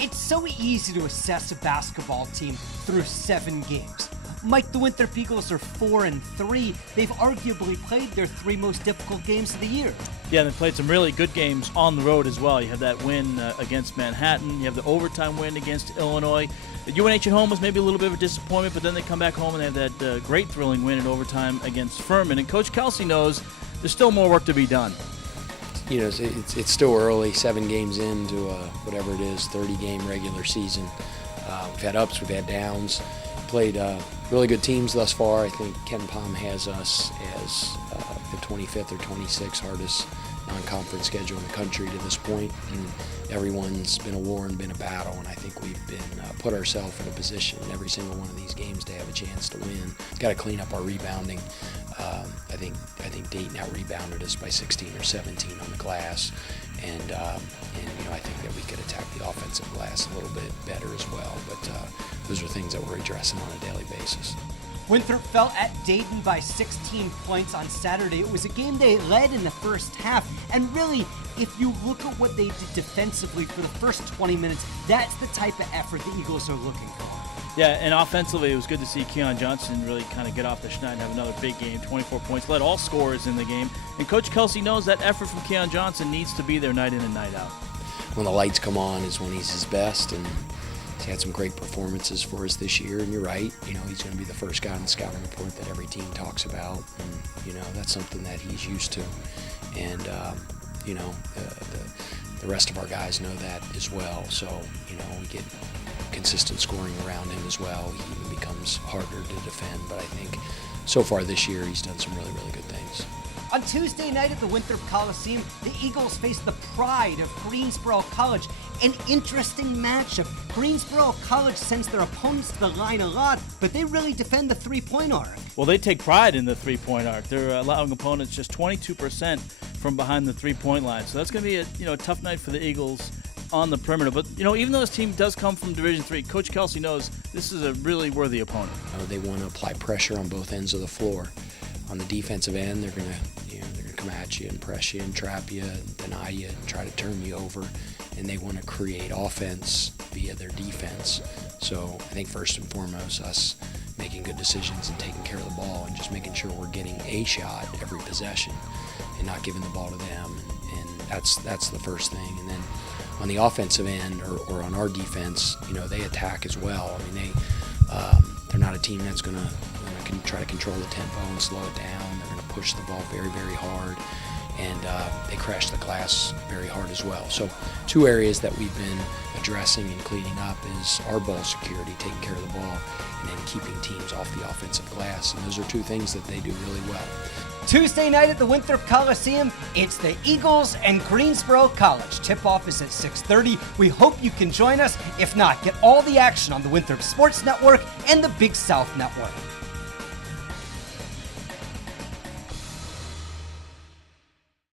It's so easy to assess a basketball team through 7 games. Mike, the Winthrop Eagles are 4-3. They've arguably played their 3 most difficult games of the year. Yeah, they played some really good games on the road as well. You have that win against Manhattan. You have the overtime win against Illinois. The UNH at home was maybe a little bit of a disappointment, but then they come back home and they have that great thrilling win in overtime against Furman. And Coach Kelsey knows there's still more work to be done. You know, it's still early, 7 games into whatever it is, 30-game regular season. We've had ups, we've had downs. Played really good teams thus far. I think Ken Palm has us as the 25th or 26th hardest non-conference schedule in the country to this point. And everyone's been a war and been a battle, and I think we've been put ourselves in a position in every single one of these games to have a chance to win. Got to clean up our rebounding. I think Dayton out-rebounded us by 16 or 17 on the glass, and you know, I think that we could attack the offensive glass a little bit better as well. But those are things that we're addressing on a daily basis. Winthrop fell at Dayton by 16 points on Saturday. It was a game they led in the first half, and really, if you look at what they did defensively for the first 20 minutes, that's the type of effort the Eagles are looking for. Yeah, and offensively, it was good to see Keon Johnson really kind of get off the schneid and have another big game, 24 points, led all scorers in the game. And Coach Kelsey knows that effort from Keon Johnson needs to be there night in and night out. When the lights come on is when he's his best, and he's had some great performances for us this year. And you're right, you know, he's going to be the first guy on the scouting report that every team talks about, and you know, that's something that he's used to. And you know, the rest of our guys know that as well. So you know, we get consistent scoring around him as well. He even becomes harder to defend, but I think so far this year he's done some really, really good things. On Tuesday night at the Winthrop Coliseum, the Eagles face the Pride of Greensboro College. An interesting matchup. Greensboro College sends their opponents to the line a lot, but they really defend the three-point arc. Well, they take pride in the three-point arc. They're allowing opponents just 22% from behind the three-point line. So that's going to be a tough night for the Eagles on the perimeter. But you know, even though this team does come from Division III, Coach Kelsey knows this is a really worthy opponent. They want to apply pressure on both ends of the floor. On the defensive end, they're going to come at you and press you and trap you, and deny you, and try to turn you over. And they want to create offense via their defense. So I think first and foremost, us making good decisions and taking care of the ball and just making sure we're getting a shot every possession and not giving the ball to them. And that's the first thing. And then on the offensive end or on our defense, you know, they attack as well. I mean, they're not a team that's going to try to control the tempo and slow it down. They're going to push the ball very, very hard, and they crash the glass very hard as well. So 2 areas that we've been addressing and cleaning up is our ball security, taking care of the ball, and then keeping teams off the offensive glass. And those are 2 things that they do really well. Tuesday night at the Winthrop Coliseum, it's the Eagles and Greensboro College. Tip-off is at 6:30. We hope you can join us. If not, get all the action on the Winthrop Sports Network and the Big South Network.